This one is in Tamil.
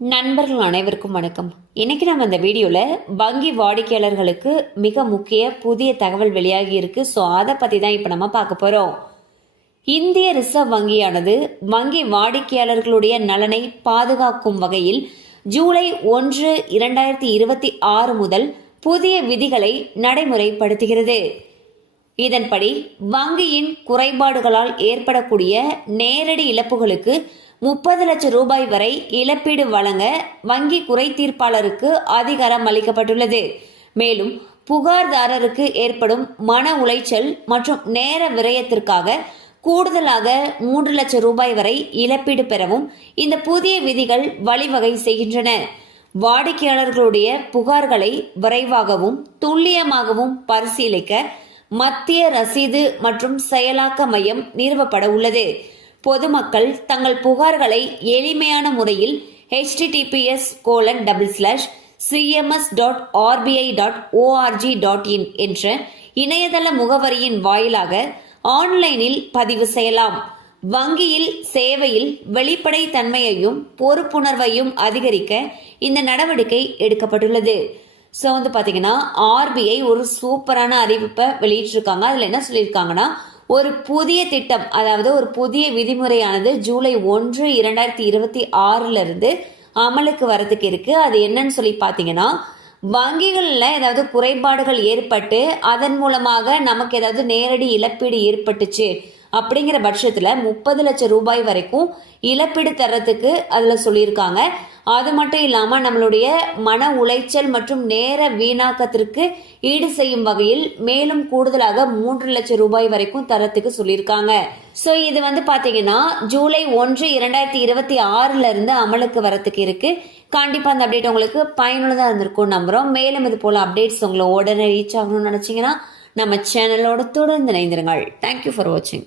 நண்பர்கள் அனைவருக்கும் வணக்கம். இன்னைக்கு நம்ம இந்த வீடியோல வங்கி வாடிக்கையாளர்களுக்கு மிக முக்கிய புதிய தகவல் வெளியாகி இருக்கு. ஸோ அதை பத்தி தான் இப்ப நம்ம பார்க்க போறோம். இந்திய ரிசர்வ் வங்கியானது வங்கி வாடிக்கையாளர்களுடைய நலனை பாதுகாக்கும் வகையில் ஜூலை 1, 2026 முதல் புதிய விதிகளை நடைமுறைப்படுத்துகிறது. இதன்படி வங்கியின் குறைபாடுகளால் ஏற்படக்கூடிய நேரடி இழப்புகளுக்கு 30 லட்சம் ரூபாய் வரை இழப்பீடு வழங்க வங்கி குறை தீர்ப்பாளருக்கு அதிகாரம் அளிக்கப்பட்டுள்ளது. மேலும் புகார்தாரருக்கு ஏற்படும் மன உளைச்சல் மற்றும் நேர விரயத்திற்காக கூடுதலாக 3 லட்சம் ரூபாய் வரை இழப்பீடு பெறவும் இந்த புதிய விதிகள் வழிவகை செய்கின்றன. வாடிக்கையாளர்களுடைய புகார்களை விரைவாகவும் துல்லியமாகவும் பரிசீலிக்க மத்திய ரசீது மற்றும் செயலாக்க மையம் நிறுவப்பட உள்ளது. பொதுமக்கள் தங்கள் புகார்களை எளிமையான முறையில் https://cms.rbi.org.in என்ற இணையதள முகவரியின் வாயிலாக ஆன்லைனில் பதிவு செய்யலாம். வங்கியில் சேவையில் வெளிப்படை தன்மையையும் பொறுப்புணர்வையும் அதிகரிக்க இந்த நடவடிக்கை எடுக்கப்பட்டுள்ளது. ஸோ பாத்தீங்கன்னா ஆர்பிஐ ஒரு சூப்பரான அறிவிப்பை வெளியிட்டிருக்காங்க. அதுல என்ன சொல்லியிருக்காங்கன்னா, ஒரு புதிய திட்டம், அதாவது ஒரு புதிய விதிமுறையானது ஜூலை 1, 2026 இருந்து அமலுக்கு வரதுக்கு இருக்கு. அது என்னன்னு சொல்லி பாத்தீங்கன்னா, வங்கிகள்ல ஏதாவது குறைபாடுகள் ஏற்பட்டு அதன் மூலமாக நமக்கு ஏதாவது நேரடி இழப்பீடு ஏற்பட்டுச்சு அப்படிங்கிற பட்சத்துல 30 லட்சம் ரூபாய் வரைக்கும் இழப்பீடு தர்றதுக்கு அதுல சொல்லியிருக்காங்க. அது மட்டும் இல்லாம நம்மளுடைய மன உளைச்சல் மற்றும் நேர வீணாக்கத்திற்கு ஈடு செய்யும் வகையில் மேலும் கூடுதலாக 3 லட்சம் ரூபாய் வரைக்கும் தரத்துக்கு சொல்லியிருக்காங்க. சோ இது பாத்தீங்கன்னா ஜூலை 1, 2026 இருந்து அமலுக்கு வரத்துக்கு இருக்கு. கண்டிப்பா அந்த அப்டேட் உங்களுக்கு பயனுள்ளதா இருந்திருக்கும் நம்புறோம். மேலும் இது போல அப்டேட்ஸ் உங்களை உடனே ரீச் ஆகணும்னு நினைச்சீங்கன்னா நம்ம சேனலோட தொடர்ந்து இணைந்திருங்கள். தேங்க்யூ ஃபார் வாட்சிங்.